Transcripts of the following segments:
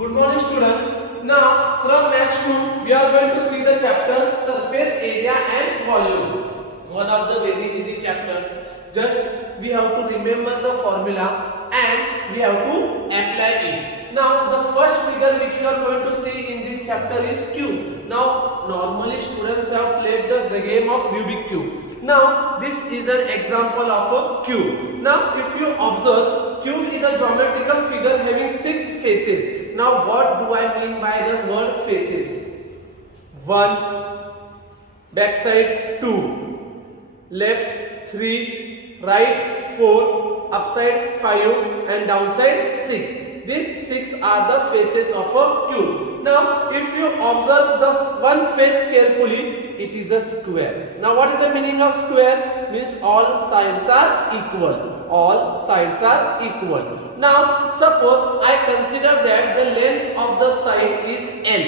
Good morning students. Now from Maths 2 we are going to see the chapter surface area and volume. One of the very easy chapter. Just we have to remember the formula and we have to apply it. Now the first figure which we are going to see in this chapter is cube. Now normally students have played the game of Rubik cube. Now this is an example of a cube. Now if you observe, cube is a geometrical figure having 6 faces. Now what do I mean by the word faces? 1, backside 2, left 3, right 4, upside 5 and downside 6. These 6 are the faces of a cube. Now if you observe the one face carefully, it is a square. Now what is the meaning of square? Means all sides are equal. All sides are equal. Now suppose I consider that the length of the side is L.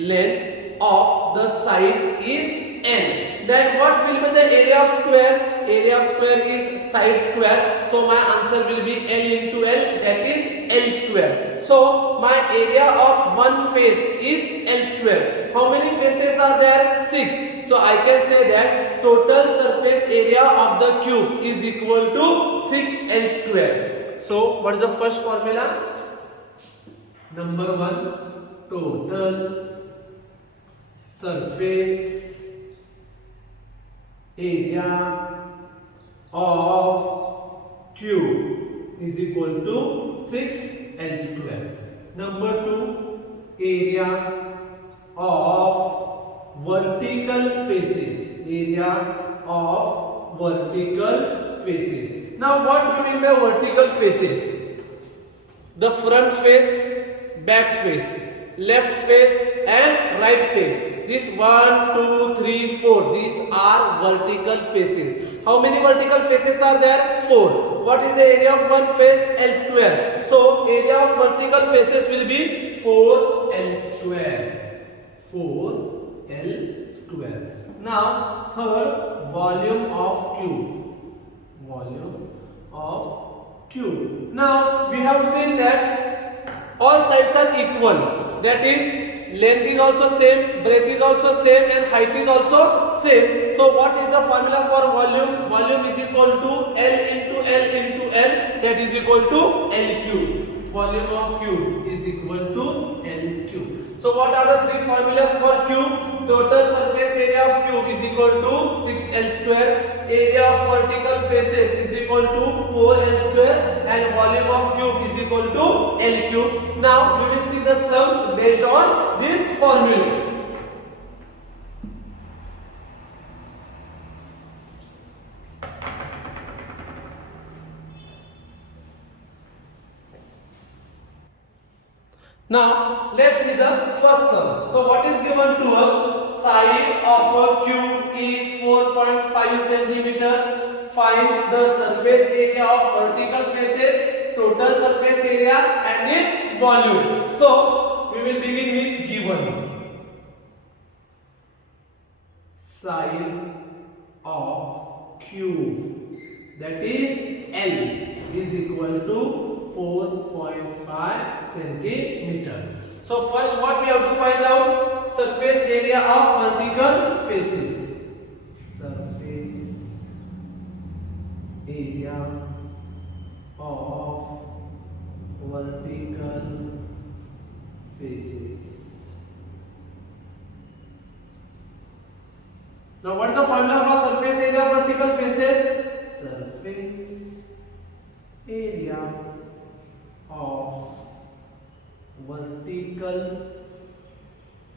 Length of the side is L. Then what will be the area of square? Area of square is side square. So my answer will be L into L, that is L square. So my area of one face is L square. How many faces are there? 6. So I can say that total surface area of the cube is equal to 6L square. So what is the first formula? Number 1, total surface area of cube is equal to 6L square. Number 2, area of vertical faces. Area of vertical faces. Now what do you mean by vertical faces? The front face, back face, left face and right face. This 1, 2, 3, 4. These are vertical faces. How many vertical faces are there? 4. What is the area of one face? L square. So area of vertical faces will be 4L square. 4L square. Now third, volume of cube. Volume of cube. Now we have seen that all sides are equal. That is, length is also same, breadth is also same and height is also same. So what is the formula for volume? Volume is equal to L into L into L, that is equal to L cube. Volume of cube is equal to L cube. So what are the 3 formulas for cube? Total surface area of cube is equal to 6L square. Area of vertical faces is equal to 4L square and volume of cube is equal to L cube. Now we will see the sums based on this formula. Now let's see the first sum. So what is given to us? Side of a cube is 4.5 centimeter. Find the surface area of vertical faces, total surface area and its volume. So we will begin with given. Side of cube, that is L, is equal to 4.5 centimeter. So first what we have to find out? Surface area of vertical faces. Surface area of vertical faces. Now what is the formula for surface area of vertical faces? Surface area of vertical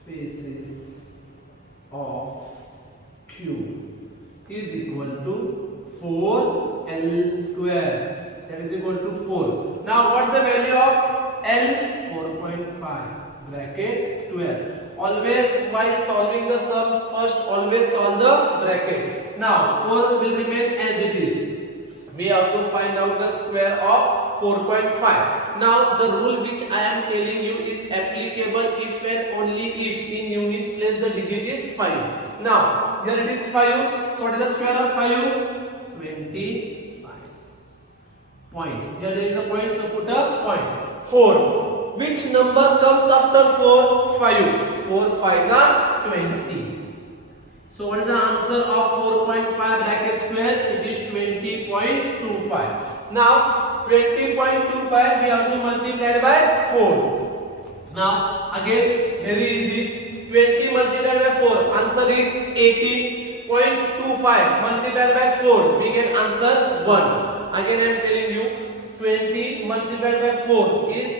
faces of cube is equal to 4L square, that is equal to 4. Now what is the value of L? 4.5 bracket square. Always while solving the sum, first always solve the bracket. Now 4 will remain as it is. We have to find out the square of 4.5. Now the rule which I am telling you is applicable if and only if in units place the digit is 5. Now here it is 5. So what is the square of 5? 25. Point. Here there is a point, so put a point. 4. which number comes after 4? 5. 4 5s are 20. So what is the answer of 4.5 bracket square? It is 20.25. Now 20.25 we have to multiply by 4. Now again very easy. 20 multiplied by 4, answer is 80.25 multiplied by 4, we get answer 1. Again I am telling you, 20 multiplied by 4 is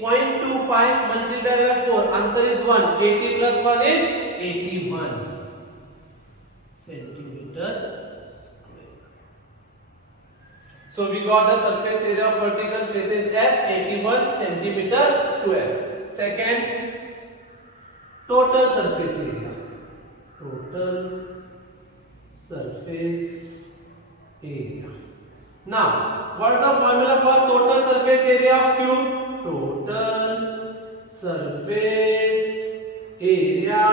80.25 multiplied by 4, answer is 1. 80 plus 1 is 81 centimeter square. So we got the surface area of vertical faces as 81 centimeter square. Second, total surface area. Total surface area. Now, what is the formula for total surface area of cube? Total surface area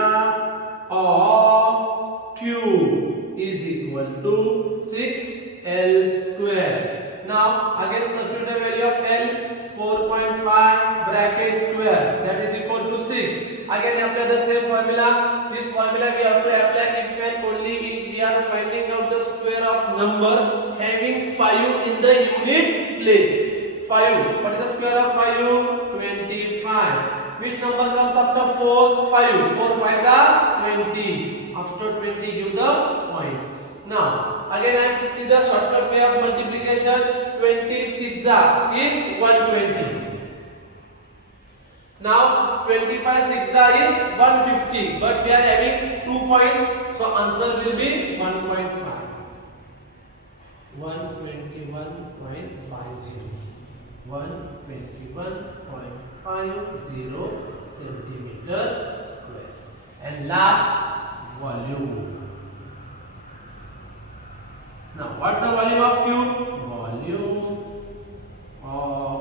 of cube is equal to 6L square. Now, again substitute the value of L, 4.5 bracket square, that is equal to 6. Again apply the same formula. This formula we have to apply if and only if we are finding out the square of number having 5 in the units place. 5. What is the square of 5? 25. Which number comes after 4? 5. 4 5s are 20. After 20 give the point. Now again I have to see the shortcut way of multiplication. 26 is 120. Now 25 6 is 150, but we are having 2 points, so answer will be 1.5. 121.50. 121.50 centimeter square. And last, volume. Now what's the volume of cube? Volume of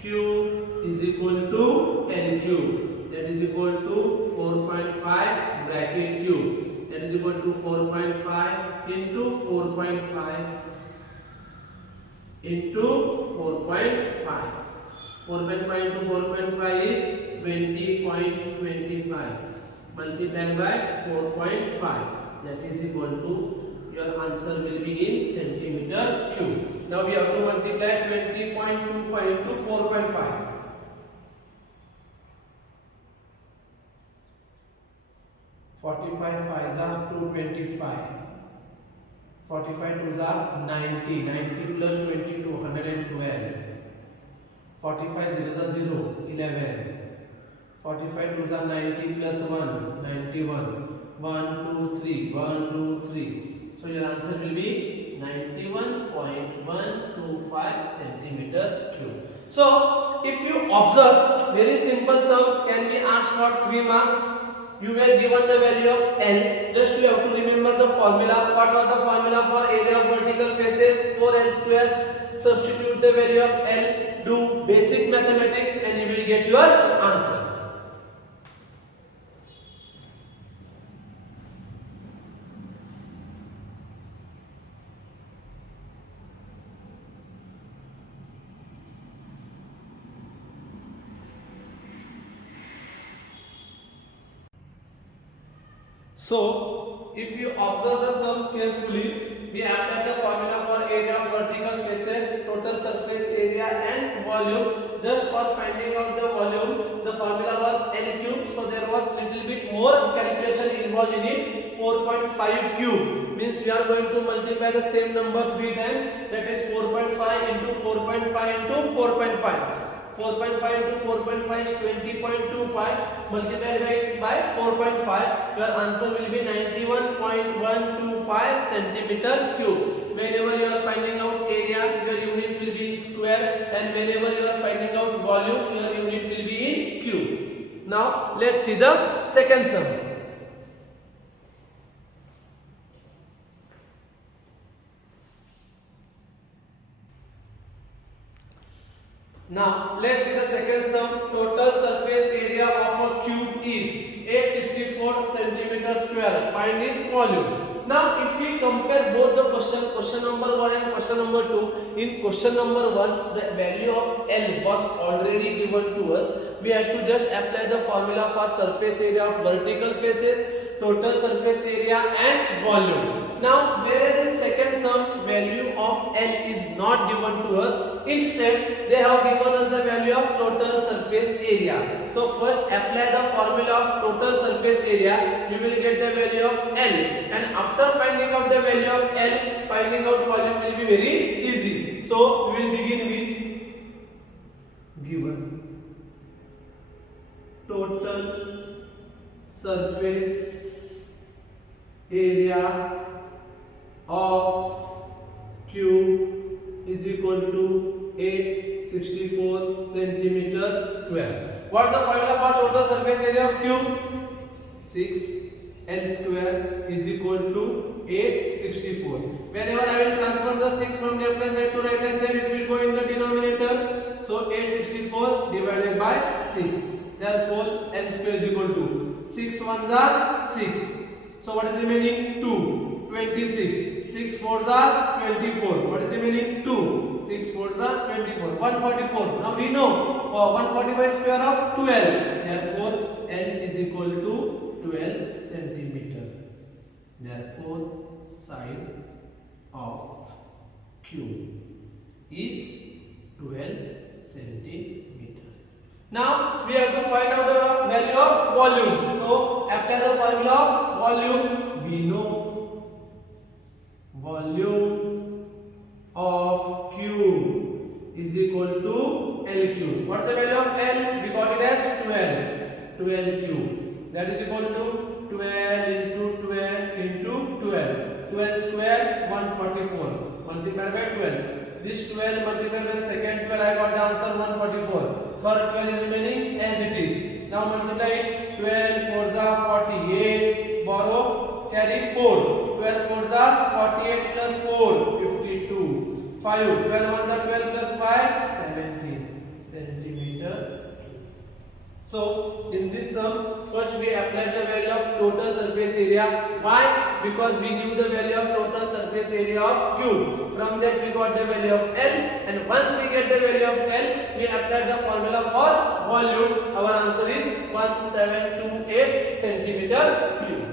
cube is equal to n cube, that is equal to 4.5 bracket cube, that is equal to 4.5 into 4.5 into 4.5. 4.5 into 4.5 is 20.25 multiplied by 4.5, that is equal to, your answer will be in centimeter cube. Now we have to multiply 20.25 into 4.5. 45 5s are 225. 45 2s are 90. 90 plus 22, 112. 45 0s are 0, 11. 45 2s are 90 plus 1, 91. 1 2 3, 1 2 3. So your answer will be 91.125 centimeter cube. So if you observe, very simple sum can be asked for 3 marks. You were given the value of L. Just you have to remember the formula. What was the formula for area of vertical faces? 4L square. Substitute the value of L. Do basic mathematics and you will get your answer. So, if you observe the sum carefully, we apply the formula for area of vertical faces, total surface area and volume. Just for finding out the volume, the formula was L cube, so there was little bit more calculation involved in it. 4.5 cube means we are going to multiply the same number 3 times, that is 4.5 into 4.5 into 4.5. 4.5 into 4.5 is 20.25 multiplied by 4.5. Your answer will be 91.125 centimeter cube. Whenever you are finding out area, your units will be in square, and whenever you are finding out volume, your unit will be in cube. Now let's see the second sum. Now let's see the second sum. Total surface area of a cube is 864 centimeter square. Find its volume. Now if we compare both the question number 1 and question number 2, in question number 1 the value of L was already given to us. We had to just apply the formula for surface area of vertical faces, total surface area and volume. Now whereas in second sum value of L is not given to us, instead they have given us the value of total surface area. So first apply the formula of total surface area, you will get the value of L, and after finding out the value of L, finding out volume will be very easy. So we will begin with given total surface area of Q is equal to 864 centimeter square. What is the formula for total surface area of Q? 6L square is equal to 864. Whenever I will transfer the 6 from left hand side to right hand side, it will go in the denominator. So 864 divided by 6. Therefore L square is equal to 6 ones are 6. So what is remaining? 2. 26. 6 fours are 24. What is remaining? 2. 6 fours are 24. 144. Now we know 145 square of 12. Therefore L is equal to 12 centimeter. Therefore side of Q is 12 centimeter. Now we have to find out the value of volume. So apply the formula of volume. We know volume of Q is equal to LQ. What is the value of L? We got it as 12. 12Q. That is equal to 12 into 12 into 12. 12 square 144. Multiplied by 12. This 12 multiplied by the second 12, I got the answer 144. Third 12 is remaining as it is. Now multiply it. 12 fours are 48. Borrow, carry 4. 12 fours are 48 plus 4, 52. 5. 12 ones are 12 plus 5, 17 centimeter. So in this sum, first we applied the value of total surface area. Why? Because we knew the value of total surface area of Q. From that we got the value of L, and once we get the value of L, we applied the formula for volume. Our answer is 1728 centimeter cube.